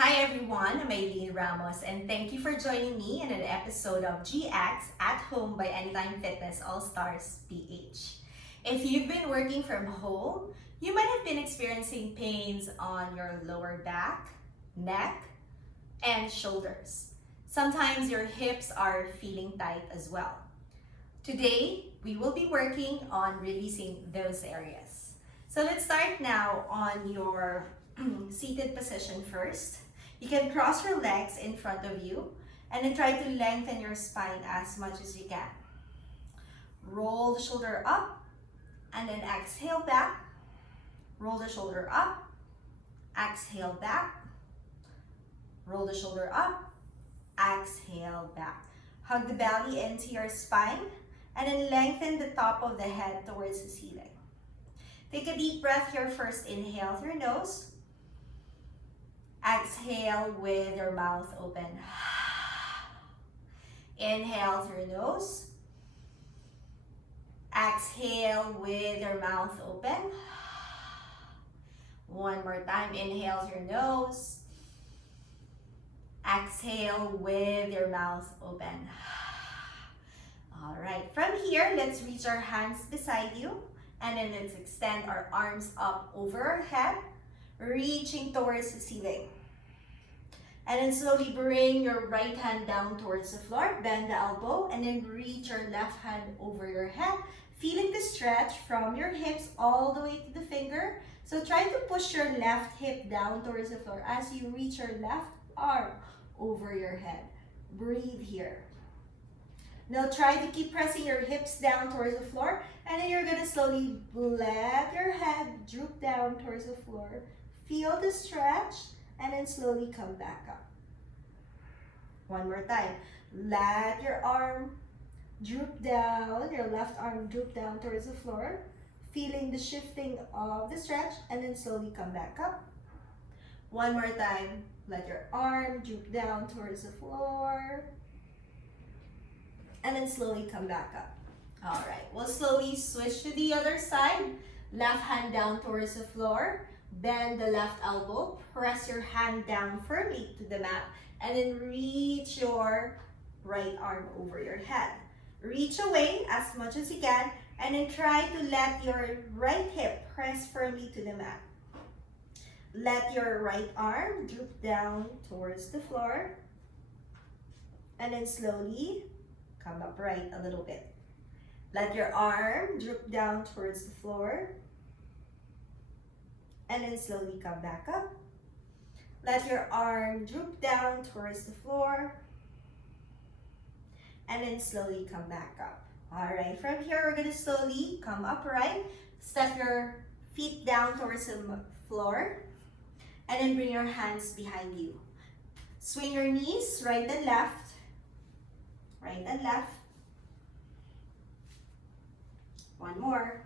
Hi everyone, I'm Aileen Ramos and thank you for joining me in an episode of GX at Home by Anytime Fitness All Stars PH. If you've been working from home, you might have been experiencing pains on your lower back, neck, and shoulders. Sometimes your hips are feeling tight as well. Today, we will be working on releasing those areas. So let's start now on your seated position first. You can cross your legs in front of you and then try to lengthen your spine as much as you can. Roll the shoulder up and then exhale back. Roll the shoulder up, exhale back. Roll the shoulder up, exhale back. Hug the belly into your spine and then lengthen the top of the head towards the ceiling. Take a deep breath here first. Inhale through your nose. Exhale with your mouth open. Inhale through your nose. Exhale with your mouth open. One more time. Inhale through your nose. Exhale with your mouth open. All right. From here, let's reach our hands beside you. And then let's extend our arms up over our head, reaching towards the ceiling. And then slowly bring your right hand down towards the floor, bend the elbow, and then reach your left hand over your head, feeling the stretch from your hips all the way to the finger. So try to push your left hip down towards the floor as you reach your left arm over your head. Breathe here. Now try to keep pressing your hips down towards the floor, and then you're gonna slowly let your head droop down towards the floor. Feel the stretch, and then slowly come back up. One more time. Let your arm droop down, your left arm droop down towards the floor, feeling the shifting of the stretch, and then slowly come back up. One more time. Let your arm droop down towards the floor, and then slowly come back up. All right, we'll slowly switch to the other side. Left hand down towards the floor. Bend the left elbow, press your hand down firmly to the mat, and then reach your right arm over your head. Reach away as much as you can, and then try to let your right hip press firmly to the mat. Let your right arm droop down towards the floor, and then slowly come upright a little bit. Let your arm droop down towards the floor, and then slowly come back up. Let your arm droop down towards the floor, and then slowly come back up. All right, from here, we're gonna slowly come upright. Step your feet down towards the floor, and then bring your hands behind you. Swing your knees right and left, right and left. One more.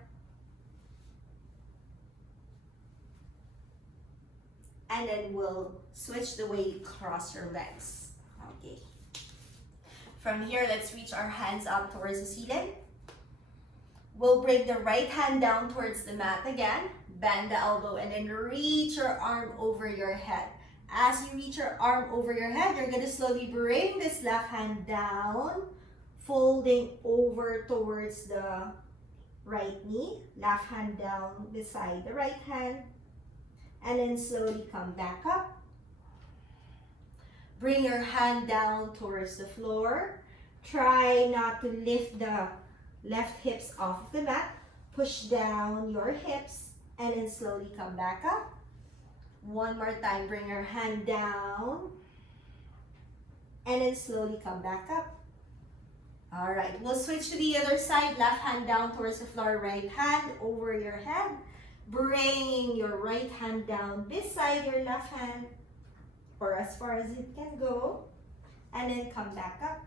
And then we'll switch the way you cross your legs. Okay. From here, let's reach our hands up towards the ceiling. We'll bring the right hand down towards the mat again. Bend the elbow and then reach your arm over your head. As you reach your arm over your head, you're gonna slowly bring this left hand down, folding over towards the right knee. Left hand down beside the right hand. And then slowly come back up. Bring your hand down towards the floor. Try not to lift the left hips off of the mat. Push down your hips and then slowly come back up. One more time, bring your hand down and then slowly come back up. All right, we'll switch to the other side. Left hand down towards the floor, right hand over your head. Bring your right hand down beside your left hand or as far as it can go, and then come back up.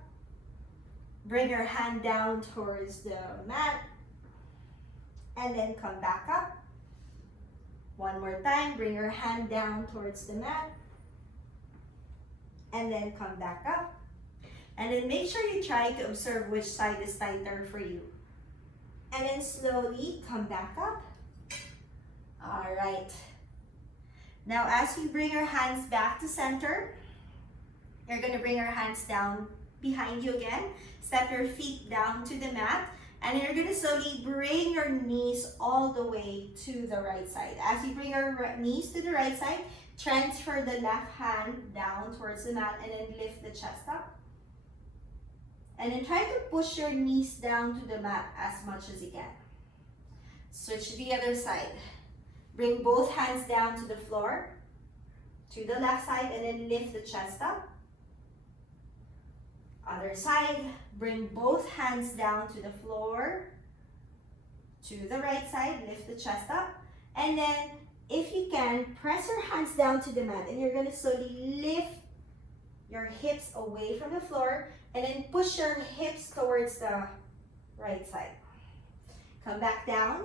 Bring your hand down towards the mat and then come back up. One more time, bring your hand down towards the mat and then come back up. And then make sure you try to observe which side is tighter for you. And then slowly come back up. All right. Now, as you bring your hands back to center, you're gonna bring your hands down behind you again. Step your feet down to the mat. And you're gonna slowly bring your knees all the way to the right side. As you bring your knees to the right side, transfer the left hand down towards the mat and then lift the chest up. And then try to push your knees down to the mat as much as you can. Switch to the other side. Bring both hands down to the floor, to the left side, and then lift the chest up. Other side, bring both hands down to the floor, to the right side, lift the chest up. And then, if you can, press your hands down to the mat and you're gonna slowly lift your hips away from the floor and then push your hips towards the right side. Come back down.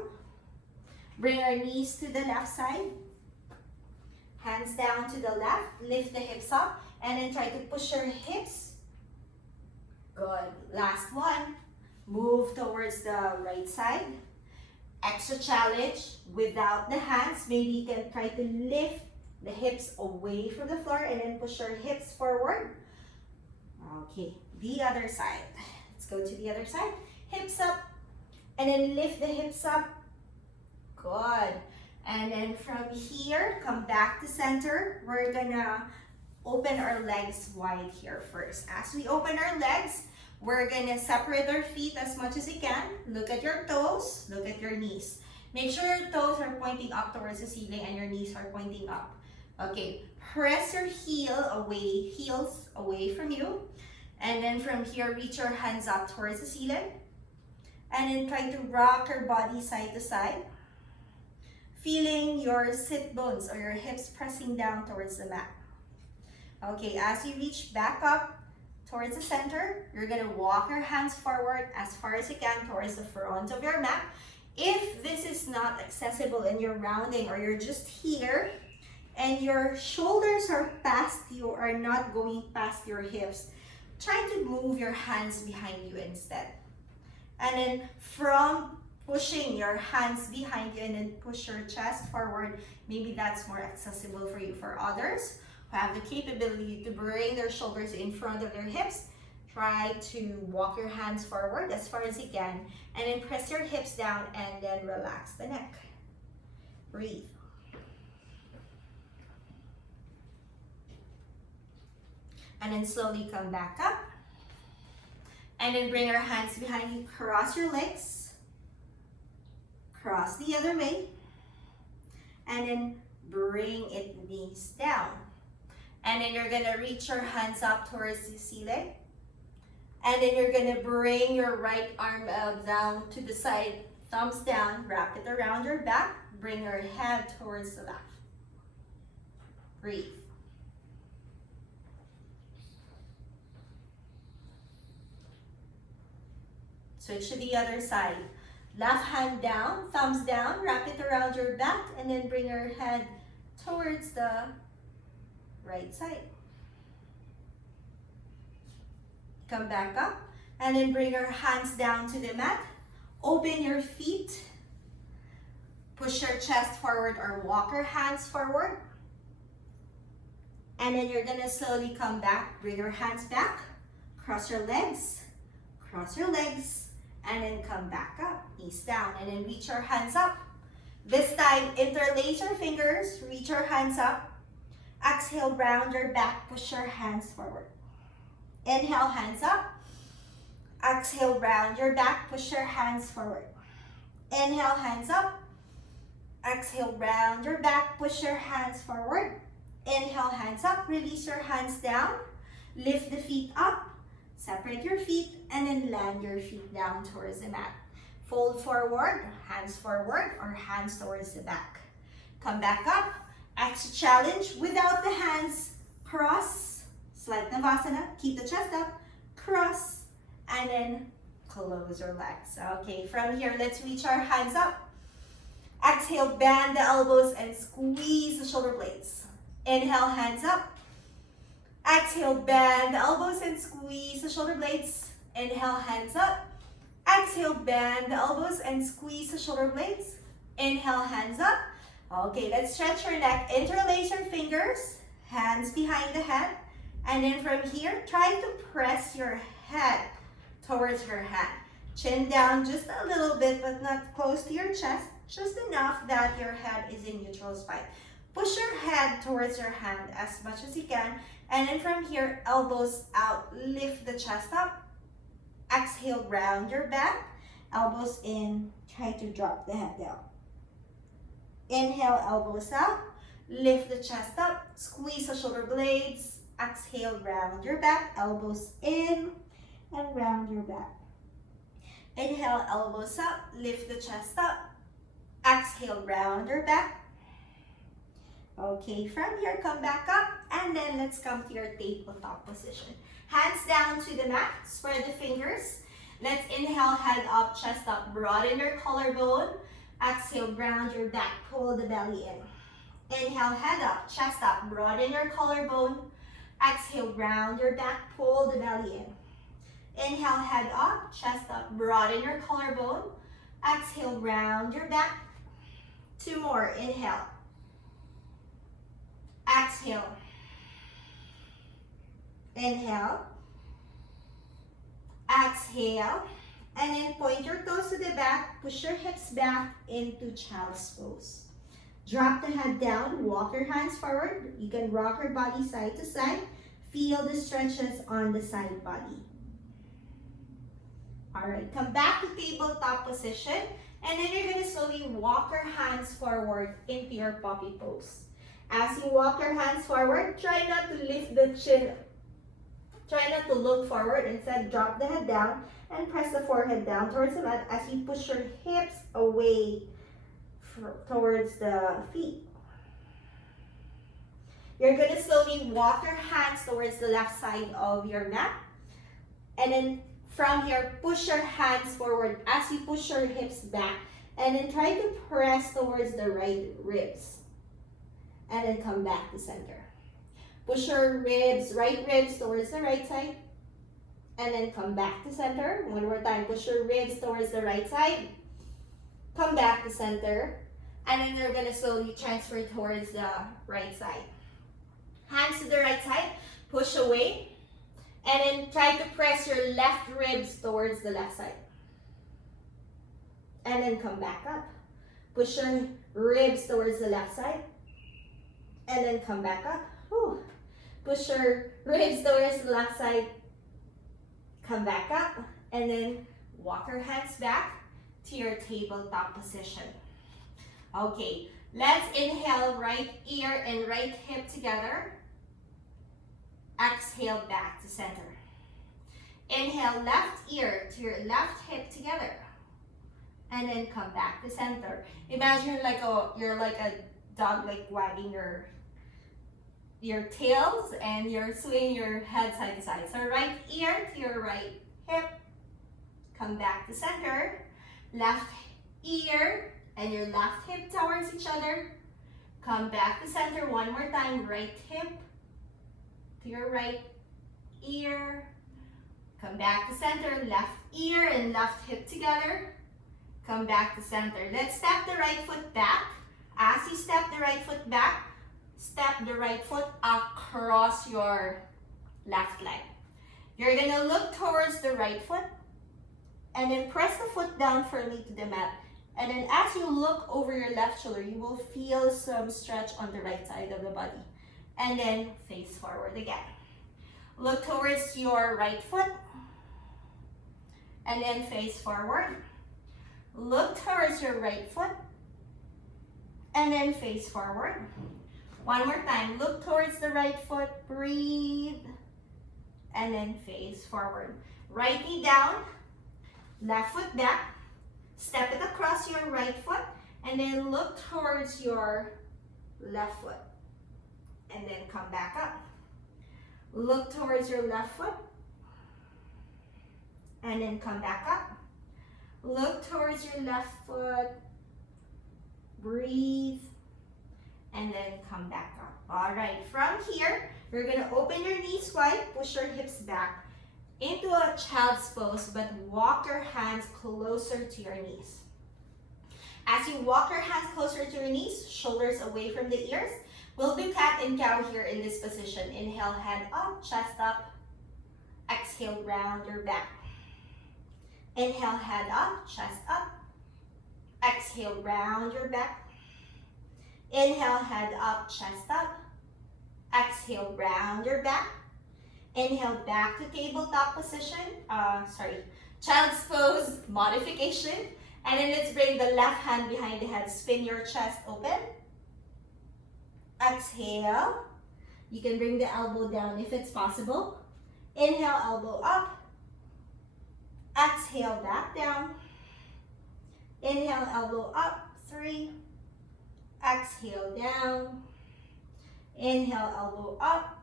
Bring your knees to the left side. Hands down to the left, lift the hips up, and then try to push your hips. Good. Last one. Move towards the right side. Extra challenge without the hands. Maybe you can try to lift the hips away from the floor and then push your hips forward. Okay, the other side. Let's go to the other side. Hips up and then lift the hips up. Good. And then from here, come back to center. We're gonna open our legs wide here first. As we open our legs, we're gonna separate our feet as much as you can. Look at your toes, look at your knees. Make sure your toes are pointing up towards the ceiling and your knees are pointing up. Okay, press your heels away from you. And then from here, reach your hands up towards the ceiling. And then try to rock your body side to side. Feeling your sit bones or your hips pressing down towards the mat. Okay, as you reach back up towards the center, you're gonna walk your hands forward as far as you can towards the front of your mat. If this is not accessible and you're rounding or you're just here and your shoulders are past you or not going past your hips, try to move your hands behind you instead. And then from pushing your hands behind you and then push your chest forward, maybe that's more accessible for you. For others who have the capability to bring their shoulders in front of their hips, try to walk your hands forward as far as you can and then press your hips down and then relax the neck. Breathe. And then slowly come back up. And then bring your hands behind you, cross your legs. Cross the other way. And then bring it knees down. And then you're gonna reach your hands up towards the ceiling. And then you're gonna bring your right arm down to the side, thumbs down, wrap it around your back. Bring your head towards the left. Breathe. Switch to the other side. Left hand down, thumbs down, wrap it around your back, and then bring your head towards the right side. Come back up, and then bring your hands down to the mat. Open your feet. Push your chest forward or walk your hands forward. And then you're gonna slowly come back, bring your hands back, cross your legs, and then come back up, knees down, and then reach your hands up. This time, interlace your fingers, reach your hands up. Exhale, round your back, push your hands forward. Inhale, hands up. Exhale, round your back, push your hands forward. Inhale, hands up. Exhale, round your back, push your hands forward. Inhale, hands up, release your hands down. Lift the feet up. Separate your feet and then land your feet down towards the mat. Fold forward, hands forward, or hands towards the back. Come back up. Extra challenge without the hands. Cross, slight Navasana, keep the chest up, cross, and then close your legs. Okay, from here, let's reach our hands up. Exhale, bend the elbows and squeeze the shoulder blades. Inhale, hands up. Exhale, bend the elbows and squeeze the shoulder blades. Inhale, hands up. Exhale, bend the elbows and squeeze the shoulder blades. Inhale, hands up. Okay, let's stretch your neck. Interlace your fingers, hands behind the head. And then from here, try to press your head towards your hand. Chin down just a little bit, but not close to your chest. Just enough that your head is in neutral spine. Push your head towards your hand as much as you can. And then from here, elbows out, lift the chest up. Exhale, round your back. Elbows in, try to drop the head down. Inhale, elbows out. Lift the chest up, squeeze the shoulder blades. Exhale, round your back, elbows in, and round your back. Inhale, elbows up, lift the chest up. Exhale, round your back. Okay, from here, come back up, and then let's come to your tabletop position. Hands down to the mat, spread the fingers. Let's inhale, head up, chest up, broaden your collarbone. Exhale, round your back, pull the belly in. Inhale, head up, chest up, broaden your collarbone. Exhale, round your back, pull the belly in. Inhale, head up, chest up, broaden your collarbone. Exhale, round your back. 2 more, inhale. Exhale. Inhale. Exhale. And then point your toes to the back, push your hips back into child's pose. Drop the head down, walk your hands forward. You can rock your body side to side. Feel the stretches on the side body. All right, come back to tabletop position. And then you're gonna slowly walk your hands forward into your puppy pose. As you walk your hands forward, try not to lift the chin. Try not to look forward. Instead, drop the head down and press the forehead down towards the mat as you push your hips away towards the feet. You're gonna slowly walk your hands towards the left side of your mat. And then from here, push your hands forward as you push your hips back. And then try to press towards the right ribs. And then come back to center. Push your ribs, right ribs towards the right side. And then come back to center. One more time, push your ribs towards the right side. Come back to center. And then you're gonna slowly transfer towards the right side. Hands to the right side, push away. And then try to press your left ribs towards the left side. And then come back up. Push your ribs towards the left side. And then come back up. Whew. Push your ribs towards the left side. Come back up. And then walk your hands back to your tabletop position. Okay, let's inhale right ear and right hip together. Exhale back to center. Inhale left ear to your left hip together. And then come back to center. Imagine you're like a dog, like wagging your tails and you're swinging your head side to side. So right ear to your right hip. Come back to center. Left ear and your left hip towards each other. Come back to center one more time. Right hip to your right ear. Come back to center. Left ear and left hip together. Come back to center. Let's step the right foot back. As you step the right foot back, step the right foot across your left leg. You're gonna look towards the right foot and then press the foot down firmly to the mat. And then as you look over your left shoulder, you will feel some stretch on the right side of the body. And then face forward again. Look towards your right foot and then face forward. Look towards your right foot and then face forward. One more time, look towards the right foot, breathe, and then face forward. Right knee down, left foot back, step it across your right foot, and then look towards your left foot. And then come back up. Look towards your left foot, and then come back up. Look towards your left foot, breathe, and then come back up. All right, from here, you're gonna open your knees wide, push your hips back into a child's pose, but walk your hands closer to your knees. As you walk your hands closer to your knees, shoulders away from the ears, we'll do cat and cow here in this position. Inhale, head up, chest up. Exhale, round your back. Inhale, head up, chest up. Exhale, round your back. Inhale, head up, chest up. Exhale, round your back. Inhale, back to tabletop position. Child's pose modification. And then let's bring the left hand behind the head. Spin your chest open. Exhale. You can bring the elbow down if it's possible. Inhale, elbow up. Exhale, back down. Inhale, elbow up. 3. Exhale, down. Inhale, elbow up.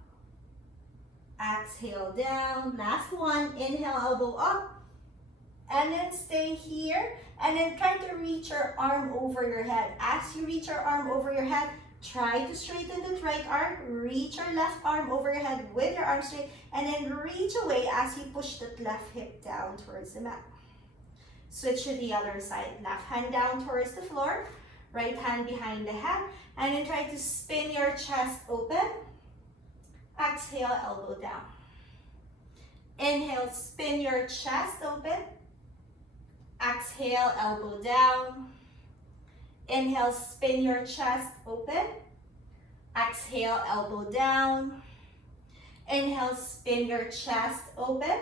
Exhale, down. Last one. Inhale, elbow up. And then stay here. And then try to reach your arm over your head. As you reach your arm over your head, try to straighten the right arm. Reach your left arm over your head with your arm straight. And then reach away as you push that left hip down towards the mat. Switch to the other side. Left hand down towards the floor. Right hand behind the head. And then try to spin your chest open. Exhale, elbow down. Inhale, spin your chest open. Exhale, elbow down. Inhale, spin your chest open. Exhale, elbow down. Inhale, spin your chest open.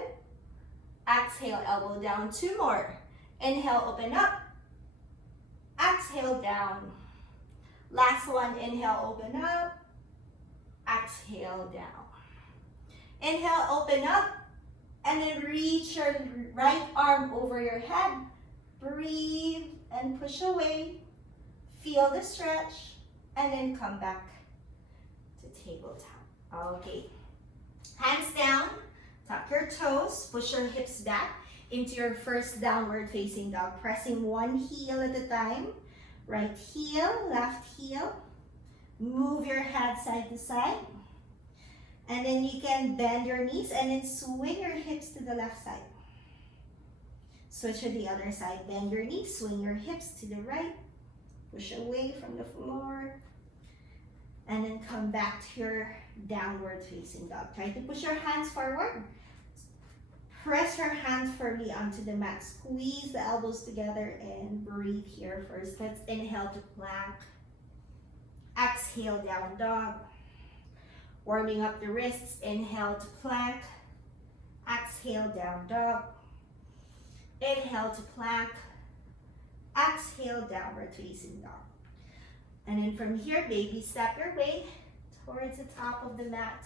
Exhale, elbow down. 2 more. Inhale, open up. Exhale, down. Last one, inhale, open up. Exhale, down. Inhale, open up. And then reach your right arm over your head. Breathe and push away. Feel the stretch. And then come back to tabletop. Okay. Hands down. Tuck your toes. Push your hips back into your first downward facing dog. Pressing one heel at a time. Right heel, left heel. Move your head side to side. And then you can bend your knees and then swing your hips to the left side. Switch to the other side. Bend your knees, swing your hips to the right. Push away from the floor. And then come back to your downward facing dog. Try to push your hands forward. Press your hands firmly onto the mat. Squeeze the elbows together and breathe here first. Let's inhale to plank. Exhale, down dog. Warming up the wrists. Inhale to plank. Exhale, down dog. Inhale to plank. Exhale, downward facing dog. And then from here, baby step your way towards the top of the mat.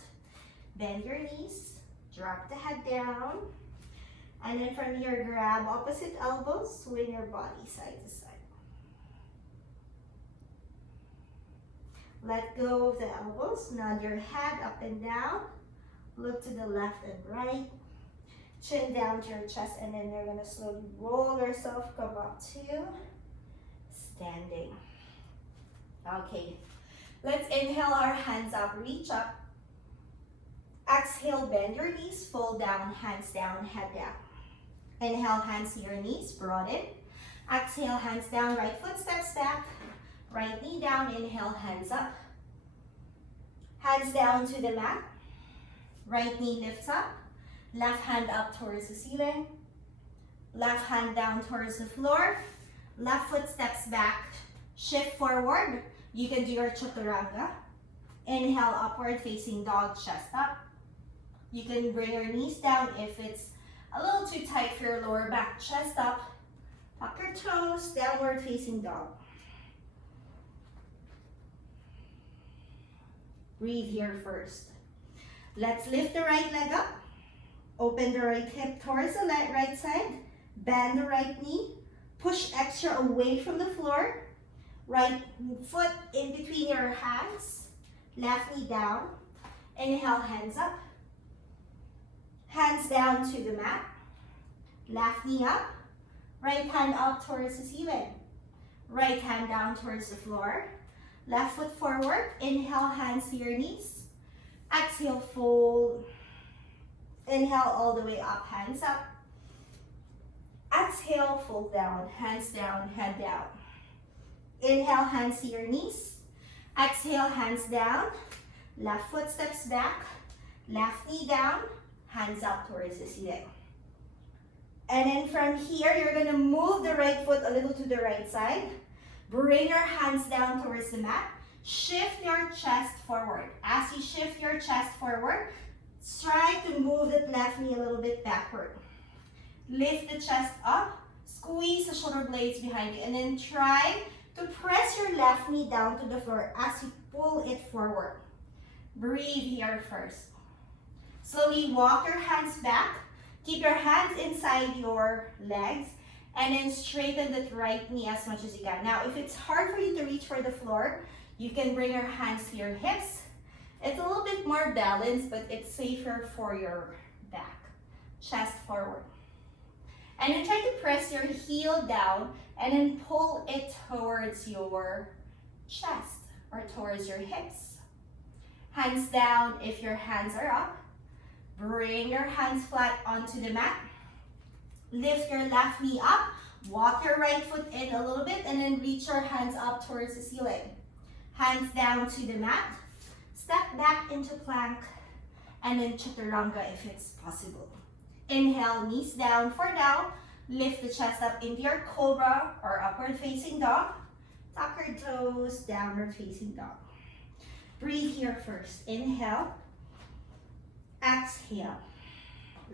Bend your knees. Drop the head down. And then from here, grab opposite elbows. Swing your body side to side. Let go of the elbows. Nod your head up and down. Look to the left and right. Chin down to your chest, and then you're going to slowly roll yourself, come up to standing. Okay, let's inhale our hands up, reach up. Exhale, bend your knees, fold down, hands down, head down. Inhale, hands to your knees, broaden. Exhale, hands down, right foot steps back. Right knee down, inhale, hands up. Hands down to the mat. Right knee lifts up. Left hand up towards the ceiling. Left hand down towards the floor. Left foot steps back. Shift forward. You can do your chaturanga. Inhale, upward facing dog, chest up. You can bring your knees down if it's a little too tight for your lower back. Chest up. Tuck your toes, downward facing dog. Breathe here first. Let's lift the right leg up. Open the right hip towards the right side. Bend the right knee. Push extra away from the floor. Right foot in between your hands. Left knee down. Inhale, hands up. Hands down to the mat. Left knee up. Right hand up towards the ceiling. Right hand down towards the floor. Left foot forward. Inhale, hands to your knees. Exhale, fold. Inhale all the way up, hands up. Exhale, fold down, hands down, head down. Inhale, hands to your knees. Exhale, hands down. Left foot steps back. Left knee down. Hands up towards the ceiling. And then from here, you're going to move the right foot a little to the right side. Bring your hands down towards the mat. Shift your chest forward. As you shift your chest forward, try to move that left knee a little bit backward. Lift the chest up. Squeeze the shoulder blades behind you. And then try to press your left knee down to the floor as you pull it forward. Breathe here first. Slowly walk your hands back. Keep your hands inside your legs. And then straighten that right knee as much as you can. Now, if it's hard for you to reach for the floor, you can bring your hands to your hips. It's a little bit more balanced, but it's safer for your back. Chest forward. And then try to press your heel down and then pull it towards your chest or towards your hips. Hands down if your hands are up. Bring your hands flat onto the mat. Lift your left knee up. Walk your right foot in a little bit and then reach your hands up towards the ceiling. Hands down to the mat. Step back into plank and then chaturanga if it's possible. Inhale, knees down for now. Lift the chest up into your cobra or upward facing dog. Tuck your toes, downward facing dog. Breathe here first. Inhale. Exhale.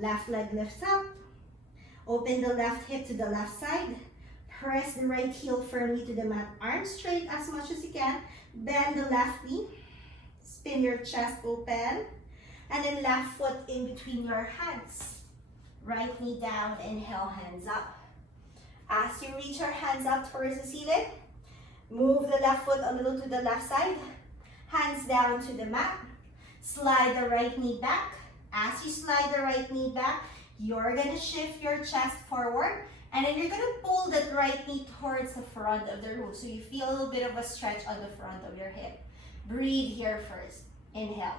Left leg lifts up. Open the left hip to the left side. Press the right heel firmly to the mat. Arms straight as much as you can. Bend the left knee. Spin your chest open. And then left foot in between your hands. Right knee down. Inhale, hands up. As you reach your hands up towards the ceiling, move the left foot a little to the left side. Hands down to the mat. Slide the right knee back. As you slide the right knee back, you're going to shift your chest forward. And then you're going to pull that right knee towards the front of the room. So you feel a little bit of a stretch on the front of your hip. Breathe here first. Inhale.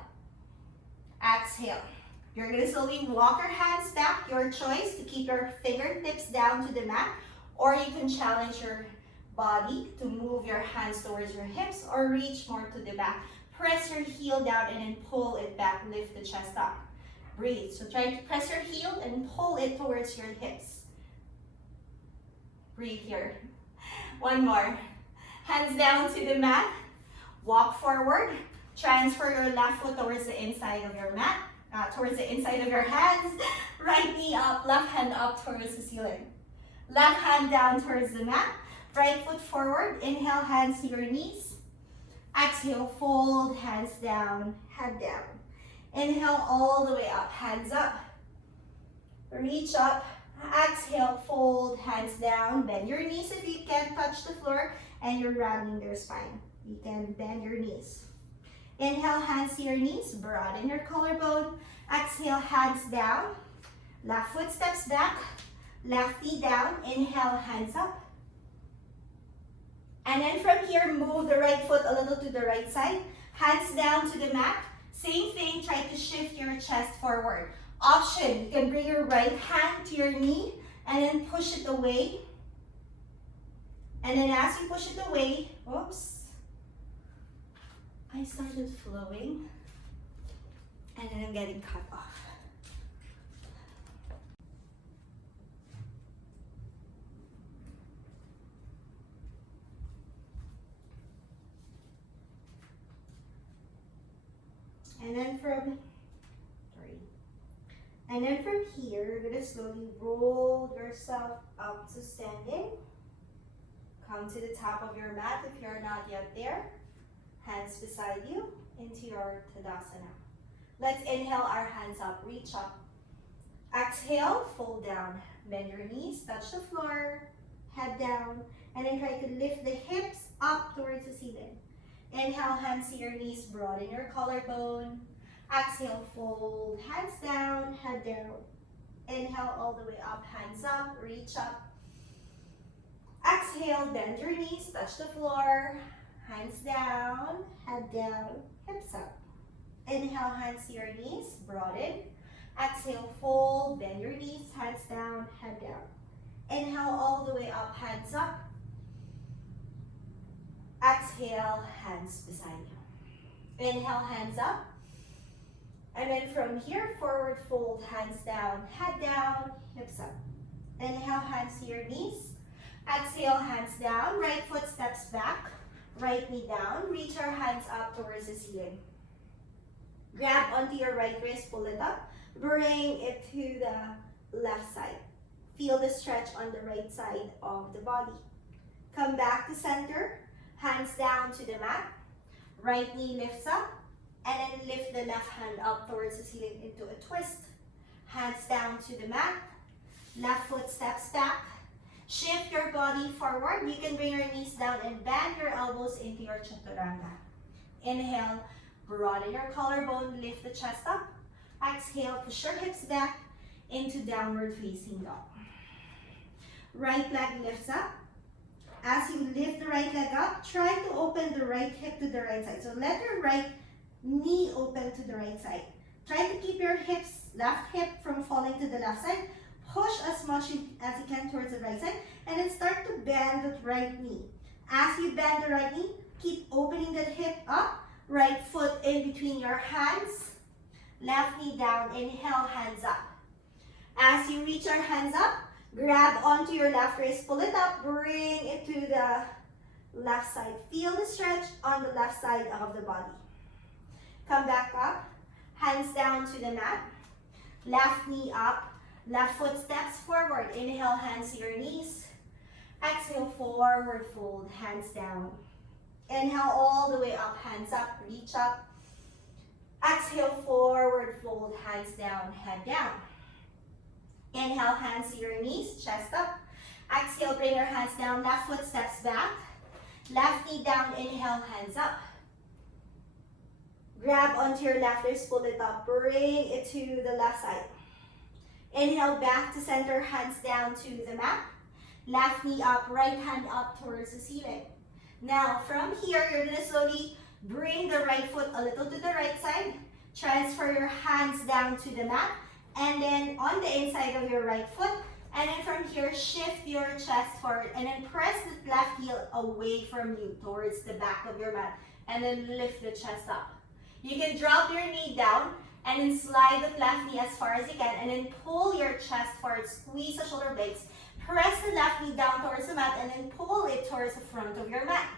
Exhale. You're going to slowly walk your hands back. Your choice to keep your fingertips down to the mat. Or you can challenge your body to move your hands towards your hips or reach more to the back. Press your heel down and then pull it back. Lift the chest up. Breathe. So try to press your heel and pull it towards your hips. Breathe here. One more. Hands down to the mat. Walk forward. Transfer your left foot towards the inside of your mat. Towards the inside of your hands. Right knee up. Left hand up towards the ceiling. Left hand down towards the mat. Right foot forward. Inhale, hands to your knees. Exhale, fold, hands down, head down. Inhale all the way up, hands up. Reach up. Exhale, fold, hands down. Bend your knees if you can't touch the floor and you're rounding your spine. You can bend your knees. Inhale, hands to your knees. Broaden your collarbone. Exhale, hands down. Left foot steps back. Left knee down. Inhale, hands up. And then from here, move the right foot a little to the right side. Hands down to the mat. Same thing, try to shift your chest forward. Option, you can bring your right hand to your knee and then push it away. And then as you push it away, oops, I started flowing and then I'm getting cut off. And then from here, you're gonna slowly roll yourself up to standing. Come to the top of your mat if you're not yet there. Hands beside you into your Tadasana. Let's inhale our hands up, reach up. Exhale, fold down. Bend your knees, touch the floor, head down, and then try to lift the hips up towards the ceiling. Inhale, hands to your knees, broaden your collarbone. Exhale, fold, hands down, head down. Inhale all the way up, hands up, reach up. Exhale, bend your knees, touch the floor. Hands down, head down, hips up. Inhale, hands to your knees, broaden. Exhale, fold, bend your knees, hands down, head down. Inhale all the way up, hands up. Exhale, hands beside you. Inhale, hands up. And then from here, forward fold, hands down, head down, hips up. Inhale, hands to your knees. Exhale, hands down, right foot steps back, right knee down. Reach our hands up towards the ceiling. Grab onto your right wrist, pull it up. Bring it to the left side. Feel the stretch on the right side of the body. Come back to center, hands down to the mat. Right knee lifts up, and then lift the left hand up towards the ceiling into a twist. Hands down to the mat. Left foot steps back. Shift your body forward. You can bring your knees down and bend your elbows into your chaturanga. Inhale, broaden your collarbone, lift the chest up. Exhale, push your hips back into downward facing dog. Right leg lifts up. As you lift the right leg up, try to open the right hip to the right side. So let your right knee open to the right side. Try to keep your hips, left hip from falling to the left side. Push as much as you can towards the right side, and then start to bend the right knee. As you bend the right knee, keep opening that hip up. Right foot in between your hands. Left knee down. Inhale, hands up. As you reach your hands up, grab onto your left wrist, pull it up, bring it to the left side. Feel the stretch on the left side of the body. Come back up, hands down to the mat. Left knee up, left foot steps forward. Inhale, hands to your knees. Exhale, forward fold, hands down. Inhale all the way up, hands up, reach up. Exhale, forward fold, hands down, head down. Inhale, hands to your knees, chest up. Exhale, bring your hands down, left foot steps back. Left knee down, inhale, hands up. Grab onto your left wrist, pull it up, bring it to the left side. Inhale, back to center, hands down to the mat. Left knee up, right hand up towards the ceiling. Now, from here, you're going to slowly bring the right foot a little to the right side. Transfer your hands down to the mat. And then on the inside of your right foot. And then from here, shift your chest forward. And then press the left heel away from you towards the back of your mat. And then lift the chest up. You can drop your knee down and then slide the left knee as far as you can. And then pull your chest forward. Squeeze the shoulder blades. Press the left knee down towards the mat and then pull it towards the front of your mat.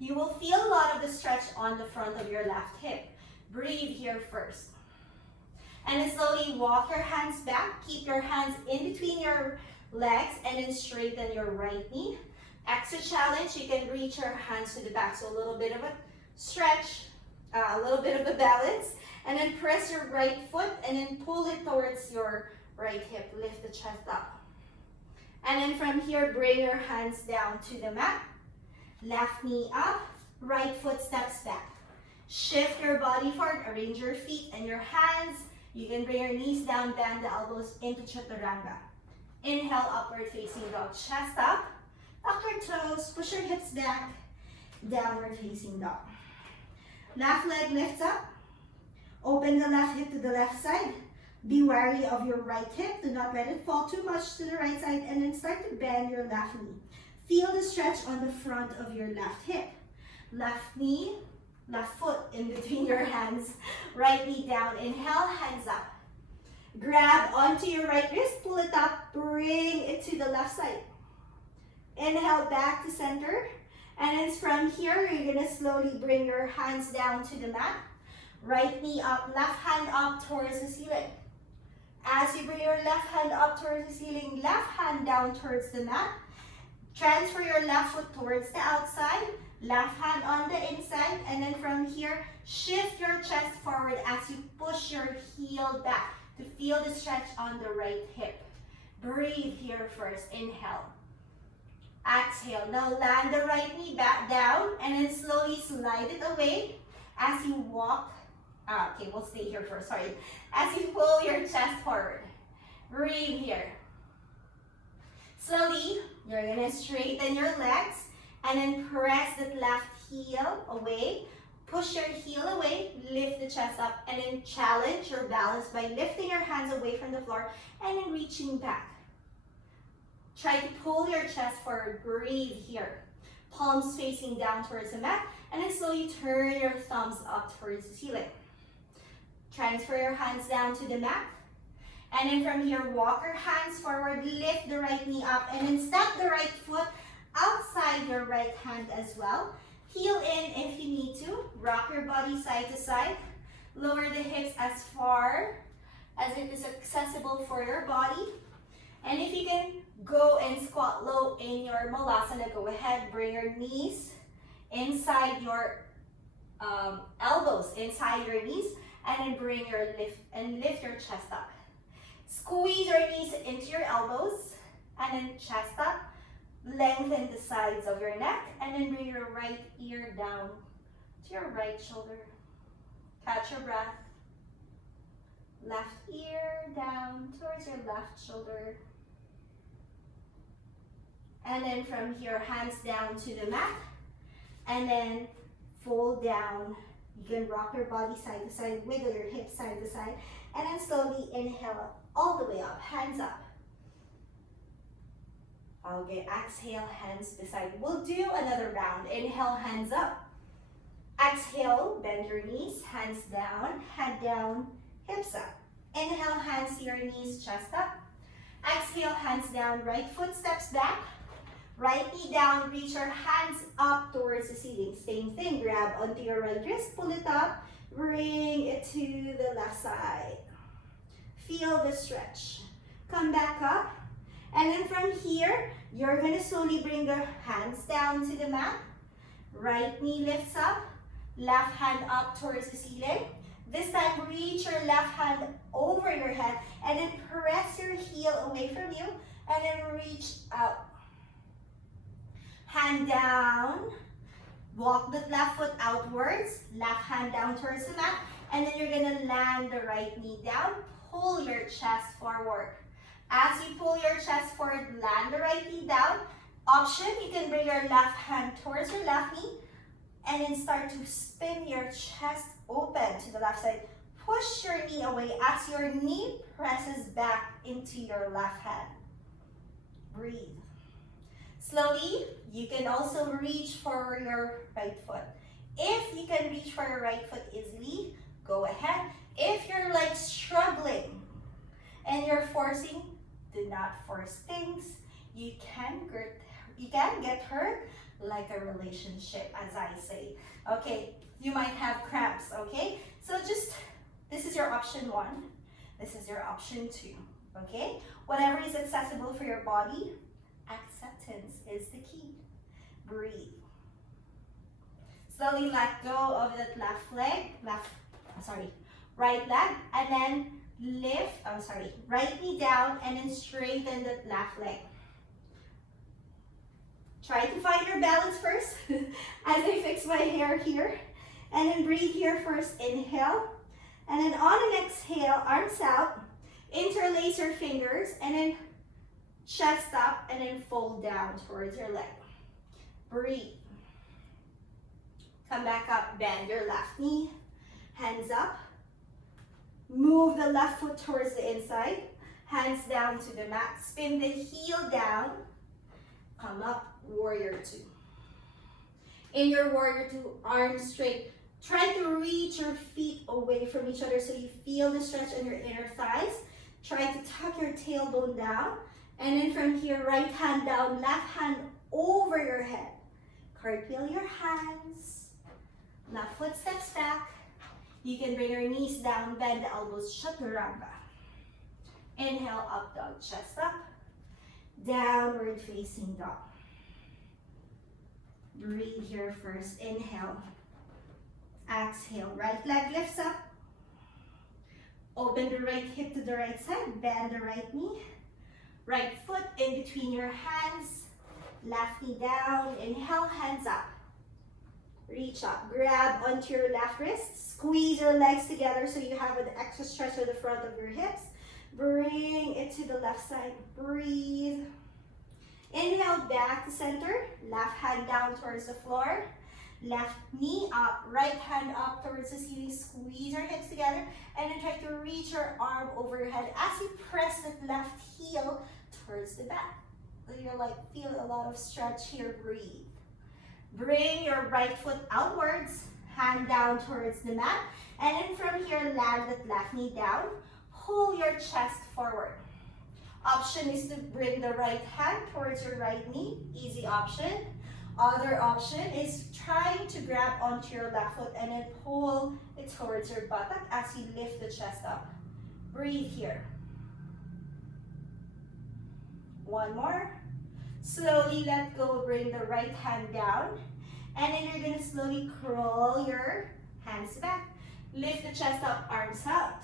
You will feel a lot of the stretch on the front of your left hip. Breathe here first. And then slowly walk your hands back. Keep your hands in between your legs and then straighten your right knee. Extra challenge, you can reach your hands to the back. So a little bit of a stretch, a little bit of a balance. And then press your right foot and then pull it towards your right hip. Lift the chest up. And then from here, bring your hands down to the mat. Left knee up, right foot steps back. Shift your body forward, arrange your feet and your hands. You can bring your knees down, bend the elbows into chaturanga. Inhale, upward facing dog, chest up. Tuck your toes, push your hips back, downward facing dog. Left leg lifts up. Open the left hip to the left side. Be wary of your right hip. Do not let it fall too much to the right side. And then start to bend your left knee. Feel the stretch on the front of your left hip. Left knee, left foot in between your hands. Right knee down. Inhale, hands up. Grab onto your right wrist. Pull it up. Bring it to the left side. Inhale, back to center. And then from here, you're going to slowly bring your hands down to the mat. Right knee up, left hand up towards the ceiling. As you bring your left hand up towards the ceiling, left hand down towards the mat. Transfer your left foot towards the outside, left hand on the inside, and then from here, shift your chest forward as you push your heel back to feel the stretch on the right hip. Breathe here first. Inhale. Exhale. Now land the right knee back down and then slowly slide it away as you walk. Okay, we'll stay here first, sorry. As you pull your chest forward. Breathe here. Slowly, you're gonna straighten your legs and then press that left heel away. Push your heel away, lift the chest up, and then challenge your balance by lifting your hands away from the floor and then reaching back. Try to pull your chest forward. Breathe here. palms facing down towards the mat, and then slowly turn your thumbs up towards the ceiling. Transfer your hands down to the mat, and then from here, walk your hands forward, lift the right knee up, and then step the right foot outside your right hand as well. Heel in if you need to. Rock your body side to side. Lower the hips as far as it is accessible for your body. And if you can go and squat low in your Malasana, go ahead. Bring your knees inside your elbows, inside your knees, and then bring your lift your chest up. Squeeze your knees into your elbows, and then chest up. Lengthen the sides of your neck, and then bring your right ear down to your right shoulder. Catch your breath. Left ear down towards your left shoulder. And then from here, hands down to the mat, and then fold down. You can rock your body side to side, wiggle your hips side to side, and then slowly inhale all the way up, hands up. Okay, exhale, hands beside. We'll do another round. Inhale, hands up. Exhale, bend your knees, hands down, head down, hips up. Inhale, hands to your knees, chest up. Exhale, hands down, right foot steps back. Right knee down, reach your hands up towards the ceiling. Same thing, grab onto your right wrist, pull it up, bring it to the left side. Feel the stretch. Come back up. And then from here, you're gonna slowly bring the hands down to the mat. Right knee lifts up, left hand up towards the ceiling. This time, reach your left hand over your head and then press your heel away from you and then reach out. Hand down, walk the left foot outwards, left hand down towards the mat, and then you're gonna land the right knee down, pull your chest forward. As you pull your chest forward, land the right knee down. Option, you can bring your left hand towards your left knee and then start to spin your chest open to the left side. Push your knee away as your knee presses back into your left hand. Breathe. Slowly, you can also reach for your right foot. If you can reach for your right foot easily, go ahead. If you're like struggling and you're forcing, do not force things. You can get hurt like a relationship, as I say. Okay, you might have cramps, okay? So this is your option 1. This is your option 2, okay? Whatever is accessible for your body, acceptance is the key. Breathe. Slowly let go of that right leg, and then right knee down, and then straighten that left leg. Try to find your balance first as I fix my hair here. And then breathe here first, inhale. And then on an exhale, arms out, interlace your fingers, and then chest up, and then fold down towards your leg. Breathe. Come back up, bend your left knee, hands up. Move the left foot towards the inside, hands down to the mat, spin the heel down, come up, warrior 2. In your warrior 2, arms straight. Try to reach your feet away from each other so you feel the stretch in your inner thighs. Try to tuck your tailbone down, and then from here, right hand down, left hand over your head. Cartwheel your hands, left foot steps back. You can bring your knees down, bend the elbows, chaturanga. Inhale, up dog, chest up. Downward facing dog. Breathe here first, inhale. Exhale, right leg lifts up. Open the right hip to the right side, bend the right knee. Right foot in between your hands. Left knee down, inhale, hands up. Reach up, grab onto your left wrist, squeeze your legs together so you have an extra stretch at the front of your hips. Bring it to the left side, breathe. Inhale, back to center, left hand down towards the floor. Left knee up, right hand up towards the ceiling, squeeze your hips together, and then try to reach your arm over your head as you press that left heel towards the back. So you're like, feel a lot of stretch here, breathe. Bring your right foot outwards, hand down towards the mat. And then from here, land that left knee down. Pull your chest forward. Option is to bring the right hand towards your right knee. Easy option. Other option is trying to grab onto your left foot and then pull it towards your buttock as you lift the chest up. Breathe here. One more. Slowly let go, bring the right hand down. And then you're gonna slowly crawl your hands back. Lift the chest up, arms out.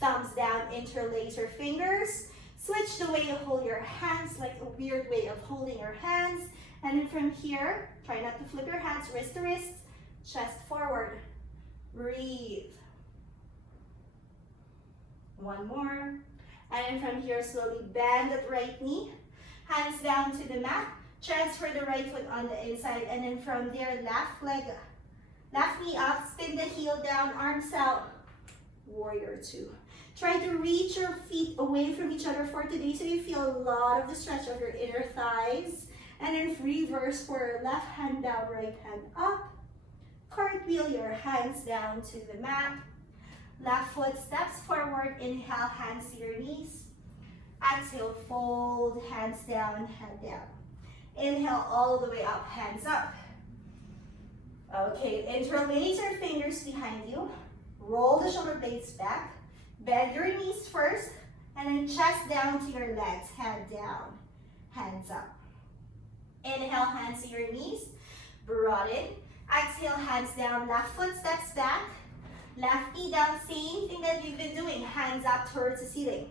Thumbs down, interlace your fingers. Switch the way you hold your hands, like a weird way of holding your hands. And then from here, try not to flip your hands, wrist to wrist, chest forward. Breathe. One more. And then from here, slowly bend that right knee. Hands down to the mat. Transfer the right foot on the inside. And then from there, left leg, left knee up. Spin the heel down, arms out. Warrior two. Try to reach your feet away from each other for today so you feel a lot of the stretch of your inner thighs. And then reverse for left hand down, right hand up. Cartwheel your hands down to the mat. Left foot steps forward. Inhale, hands to your knees. Exhale, fold, hands down, head down. Inhale all the way up, hands up. Okay, interlace your fingers behind you. Roll the shoulder blades back. Bend your knees first. And then chest down to your legs, head down, hands up. Inhale, hands to your knees. Broaden. Exhale, hands down, left foot steps back. Left knee down, same thing that you've been doing. Hands up towards the ceiling.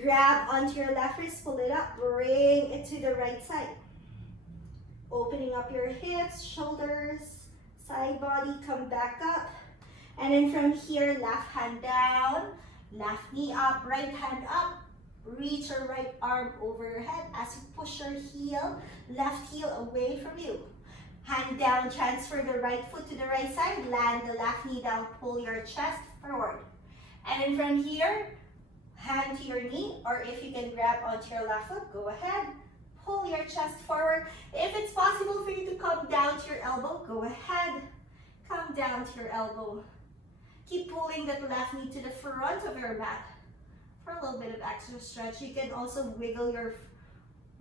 Grab onto your left wrist, pull it up, bring it to the right side. Opening up your hips, shoulders, side body, come back up. And then from here, left hand down, left knee up, right hand up. Reach your right arm overhead as you push your heel, left heel away from you. Hand down, transfer the right foot to the right side, land the left knee down, pull your chest forward. And then from here, hand to your knee, or if you can grab onto your left foot, go ahead. Pull your chest forward. If it's possible for you to come down to your elbow, go ahead. Come down to your elbow. Keep pulling that left knee to the front of your mat for a little bit of extra stretch. You can also wiggle your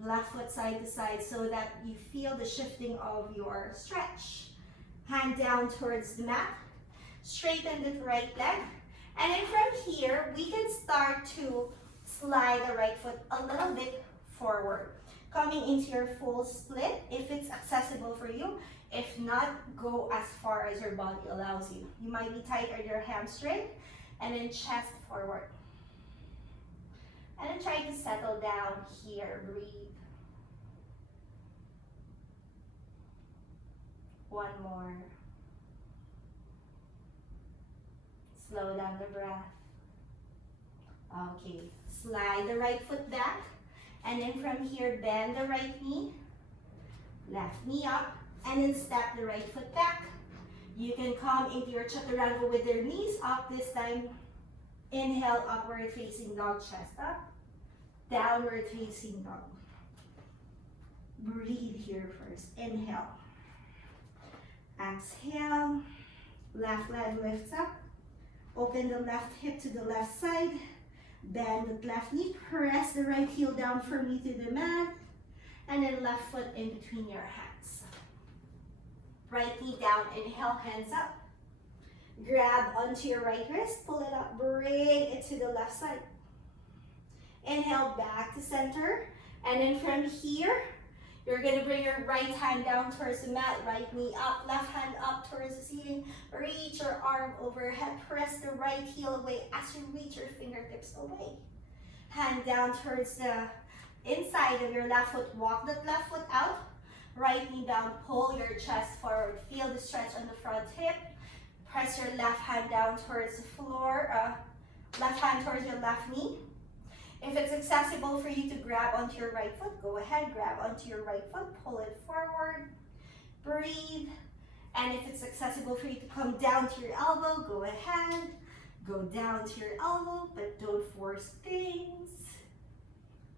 left foot side to side so that you feel the shifting of your stretch. Hand down towards the mat. Straighten the right leg. And then from here, we can start to slide the right foot a little bit forward. Coming into your full split if it's accessible for you. If not, go as far as your body allows you. You might be tight at your hamstring. And then chest forward. And then try to settle down here. Breathe. One more. Slow down the breath. Okay, slide the right foot back. And then from here, bend the right knee. Left knee up. And then step the right foot back. You can come into your chaturanga with your knees up this time. Inhale, upward facing dog, chest up. Downward facing dog. Breathe here first. Inhale. Exhale. Left leg lifts up. Open the left hip to the left side. Bend the left knee. Press the right heel down firmly to the mat. And then left foot in between your hands. Right knee down. Inhale, hands up. Grab onto your right wrist. Pull it up. Bring it to the left side. Inhale, back to center. And then from here, you're going to bring your right hand down towards the mat, right knee up, left hand up towards the ceiling. Reach your arm overhead. Press the right heel away as you reach your fingertips away. Hand down towards the inside of your left foot. Walk that left foot out. Right knee down. Pull your chest forward. Feel the stretch on the front hip. Press your left hand down towards the floor. Left hand towards your left knee. If it's accessible for you to grab onto your right foot, go ahead, grab onto your right foot, pull it forward, breathe. And if it's accessible for you to come down to your elbow, go ahead, go down to your elbow, but don't force things.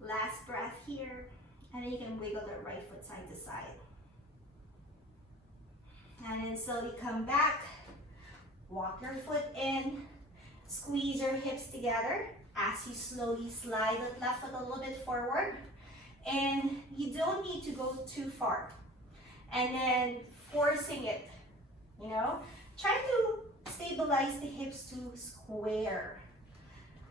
Last breath here, and then you can wiggle the right foot side to side. And then slowly come back. Walk your foot in. Squeeze your hips together as you slowly slide that left foot a little bit forward. And you don't need to go too far. And then forcing it, you know. Try to stabilize the hips to square.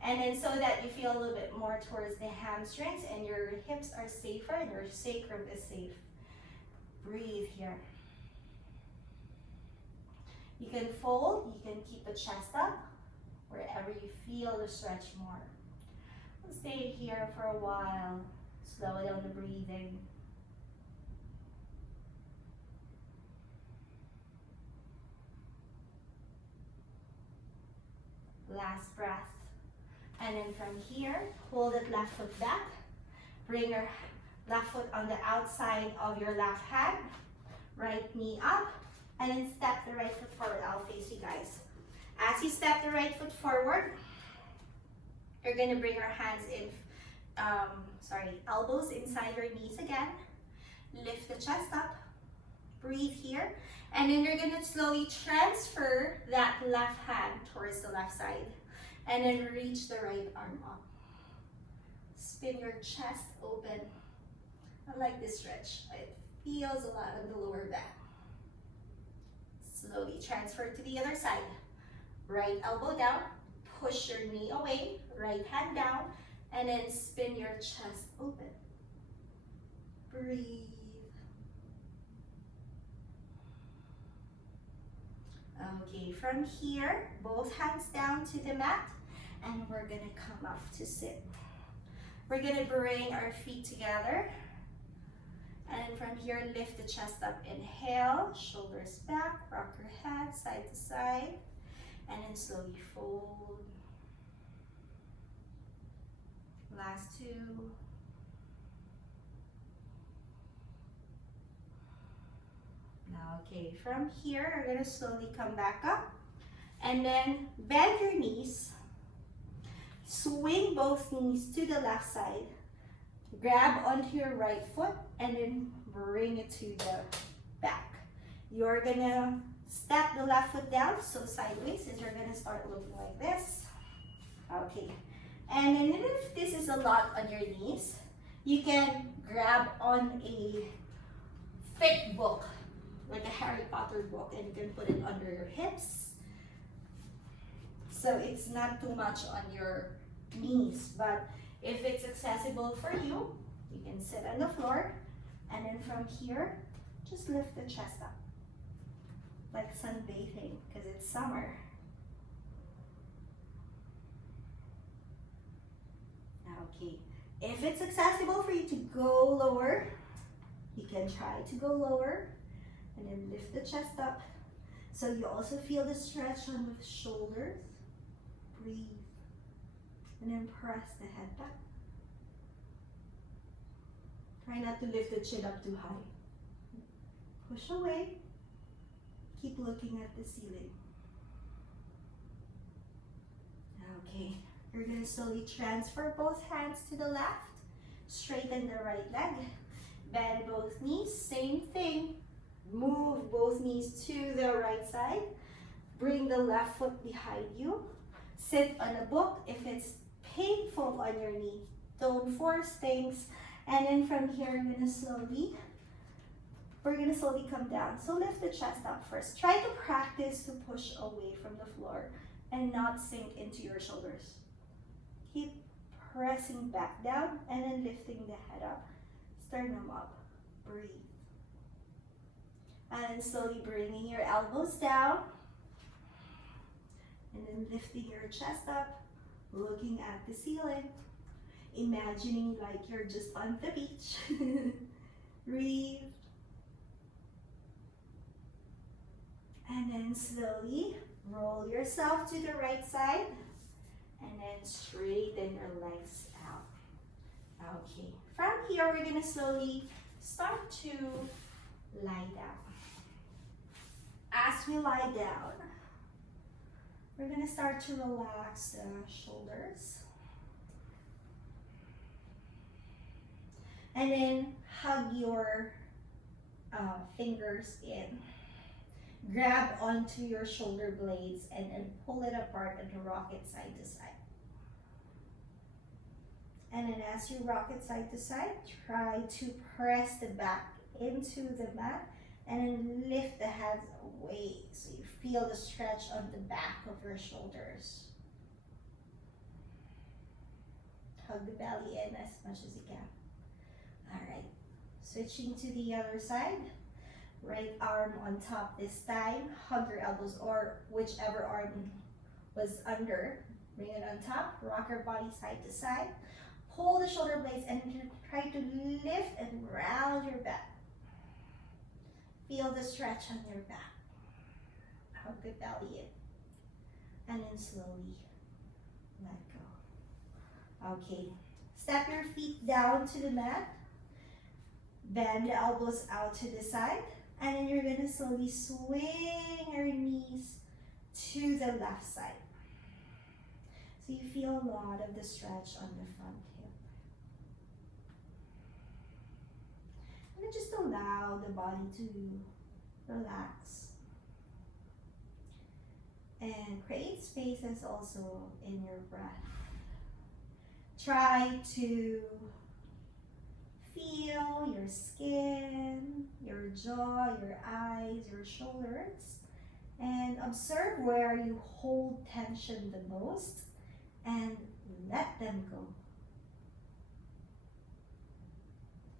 And then so that you feel a little bit more towards the hamstrings and your hips are safer and your sacrum is safe. Breathe here. You can fold, you can keep the chest up wherever you feel the stretch more. Stay here for a while. Slow down the breathing. Last breath. And then from here, hold it left foot back. Bring your left foot on the outside of your left hand. Right knee up. And then step the right foot forward. I'll face you guys. As you step the right foot forward, you're going to bring your hands in, elbows inside your knees again. Lift the chest up. Breathe here. And then you're going to slowly transfer that left hand towards the left side. And then reach the right arm up. Spin your chest open. I like this stretch. It feels a lot on the lower back. Slowly transfer to the other side. Right elbow down. Push your knee away. Right hand down. And then spin your chest open. Breathe. Okay, from here, both hands down to the mat, and we're gonna come up to sit. We're gonna bring our feet together, and from here, lift the chest up. Inhale, shoulders back, rock your head side to side, and then slowly fold. Last two. Okay, from here, you're gonna slowly come back up and then bend your knees. Swing both knees to the left side. Grab onto your right foot and then bring it to the back. You're gonna step the left foot down, so sideways, and you're gonna start looking like this. Okay, and then if this is a lot on your knees, you can grab on a thick book, like a Harry Potter book, and you can put it under your hips. So it's not too much on your knees, but if it's accessible for you, you can sit on the floor, and then from here, just lift the chest up, like sunbathing, because it's summer. Okay, if it's accessible for you to go lower, you can try to go lower. And then lift the chest up. So you also feel the stretch on the shoulders. Breathe. And then press the head back. Try not to lift the chin up too high. Push away. Keep looking at the ceiling. Okay. You're going to slowly transfer both hands to the left. Straighten the right leg. Bend both knees. Same thing. Move both knees to the right side. Bring the left foot behind you. Sit on a book if it's painful on your knee. Don't force things. And then from here, we're gonna slowly come down. So lift the chest up first. Try to practice to push away from the floor and not sink into your shoulders. Keep pressing back down and then lifting the head up. Sternum up. Breathe. And slowly bringing your elbows down. And then lifting your chest up, looking at the ceiling. Imagining like you're just on the beach. Breathe. And then slowly roll yourself to the right side. And then straighten your legs out. Okay. From here, we're going to slowly start to lie down. As we lie down, we're going to start to relax the shoulders. And then hug your fingers in. Grab onto your shoulder blades and then pull it apart and rock it side to side. And then as you rock it side to side, try to press the back into the mat and then lift the hands away so you feel the stretch on the back of your shoulders. Hug the belly in as much as you can. All right, switching to the other side. Right arm on top this time. Hug your elbows or whichever arm was under. Bring it on top. Rock your body side to side. Pull the shoulder blades and try to lift and round your back. Feel the stretch on your back. Hug the belly in. And then slowly let go. Okay. Step your feet down to the mat. Bend the elbows out to the side. And then you're going to slowly swing your knees to the left side. So you feel a lot of the stretch on the front hip. And then just allow the body to relax. And create spaces also in your breath. Try to feel your skin, your jaw, your eyes, your shoulders, and observe where you hold tension the most and let them go.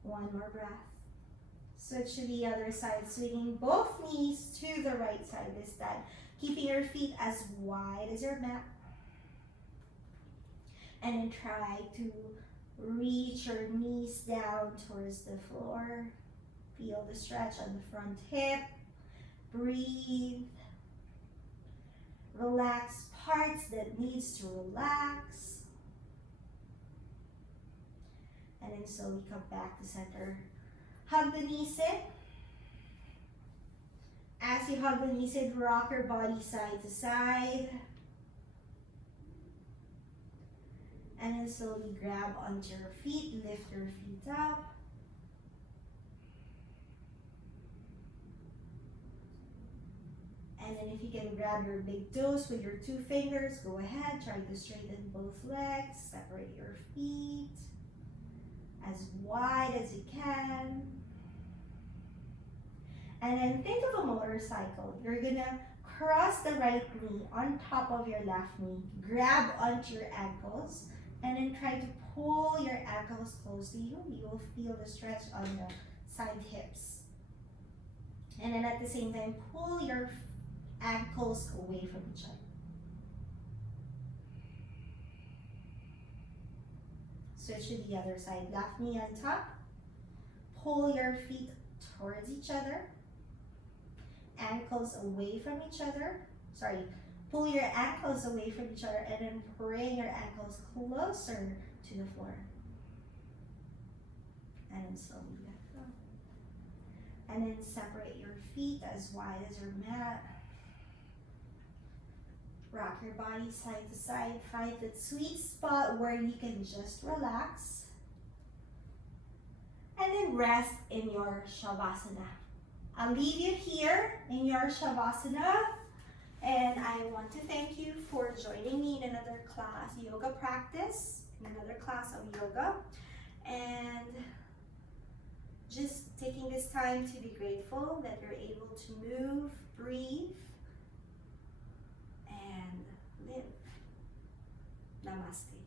One more breath. Switch to the other side, swinging both knees to the right side this time, keeping your feet as wide as your mat. And then try to reach your knees down towards the floor. Feel the stretch on the front hip. Breathe. Relax parts that needs to relax. And then slowly come back to center. Hug the knees in. As you hug the knees in, rock your body side to side. And then slowly grab onto your feet, lift your feet up. And then if you can grab your big toes with your 2 fingers, go ahead, try to straighten both legs, separate your feet as wide as you can. And then think of a motorcycle. You're gonna cross the right knee on top of your left knee, grab onto your ankles, and then try to pull your ankles close to you. You will feel the stretch on the side hips. And then at the same time, pull your ankles away from each other. Switch to the other side. Left knee on top. Pull your feet towards each other. Ankles away from each other. Sorry. Pull your ankles away from each other and then bring your ankles closer to the floor. And then slowly let go. And then separate your feet as wide as your mat. Rock your body side to side. Find that sweet spot where you can just relax. And then rest in your Shavasana. I'll leave you here in your Shavasana. And I want to thank you for joining me in another class, yoga practice, in another class of yoga. And just taking this time to be grateful that you're able to move, breathe, and live. Namaste.